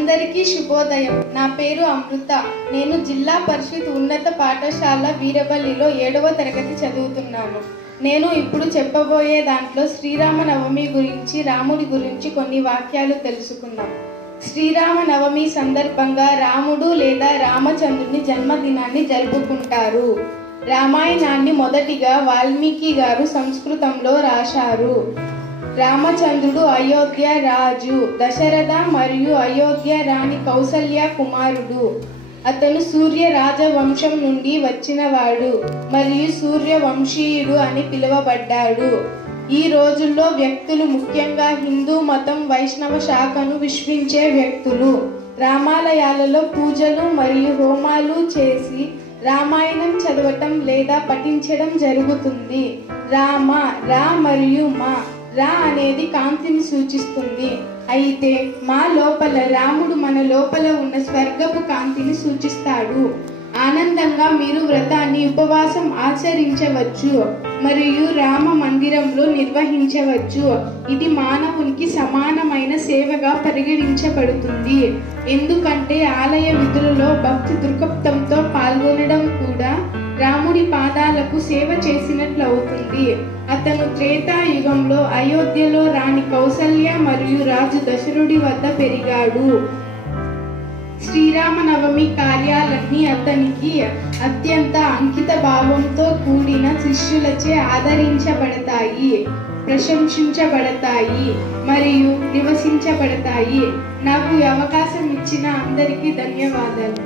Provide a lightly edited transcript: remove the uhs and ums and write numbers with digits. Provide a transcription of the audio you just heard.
అందరికీ శుభోదయం. నా పేరు అమృత. నేను జిల్లా పరిషత్ ఉన్నత పాఠశాల వీరబల్లిలో 7వ తరగతి చదువుతున్నాను. నేను ఇప్పుడు చెప్పబోయే దాంట్లో శ్రీరామనవమి గురించి, రాముడి గురించి కొన్ని వాక్యాలు తెలుసుకుందాం. శ్రీరామనవమి సందర్భంగా రాముడు లేదా రామచంద్రుని జన్మదినాన్ని జరుపుకుంటారు. రామాయణాన్ని మొదటిగా వాల్మీకి గారు సంస్కృతంలో రాశారు. రామచంద్రుడు అయోధ్య రాజు, దశరథ మరియు అయోధ్య రాణి కౌసల్య కుమారుడు. అతను సూర్య రాజవంశం నుండి వచ్చినవాడు మరియు సూర్యవంశీయుడు అని పిలువబడ్డాడు. ఈ రోజుల్లో వ్యక్తులు, ముఖ్యంగా హిందూ మతం వైష్ణవ శాఖను విశ్వించే వ్యక్తులు, రామాలయాలలో పూజలు మరియు హోమాలు చేసి రామాయణం చదవటం లేదా పఠించడం జరుగుతుంది. రామ, రా మరియు మా. రా అనేది కాంతిని సూచిస్తుంది. అయితే మా లోపల రాముడు మన లోపల ఉన్న స్వర్గపు కాంతిని సూచిస్తాడు. ఆనందంగా మీరు వ్రతాన్ని, ఉపవాసం ఆచరించవచ్చు మరియు రామ మందిరంలో నిర్వహించవచ్చు. ఇది మానవునికి సమానమైన సేవగా పరిగణించబడుతుంది. ఎందుకంటే ఆలయ విధులలో భక్తి దృక్పథంతో పాల్గొనడం కూడా రాముడి పాదాలకు సేవ చేసినట్లు అవుతుంది. అతను త్రేతాయుగంలో అయోధ్యలో రాణి కౌసల్య మరియు రాజు దశరథుడి వద్ద పెరిగాడు. శ్రీరామనవమి కార్యాలన్నీ అతనికి అత్యంత అంకిత భావంతో కూడిన శిష్యులచే ఆదరించబడతాయి, ప్రశంసించబడతాయి మరియు నివసించబడతాయి. నాకు ఈ అవకాశం ఇచ్చిన అందరికీ ధన్యవాదాలు.